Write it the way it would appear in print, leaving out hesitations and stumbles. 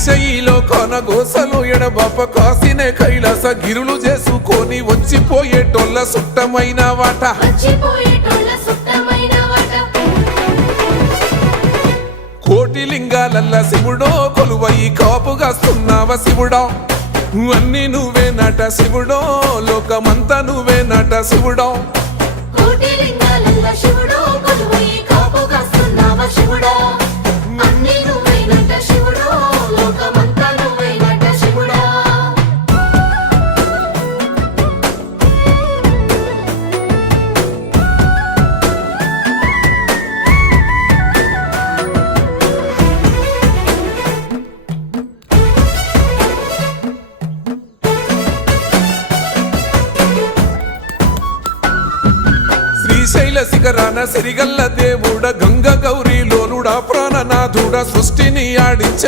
శ్రీశైలో కొనగోసలు ఎడబాప కాసినే కైలాస గిరులు చేసుకొని వచ్చిపోయేటోళ్ళ సుట్టమైన వాట కోటి లింగాలల్ల శివుడో కొలువయి కాపుగాస్తున్నావ శివుడా అన్ని నువ్వే నట శివుడో లోకమంతా నువ్వే నట శివుడో శ్రీశైల శిఖరాన సిరిగల్ల దేవుడ గంగ గౌరీ లోలుడా ప్రాణనాథుడ సృష్టిని ఆడించ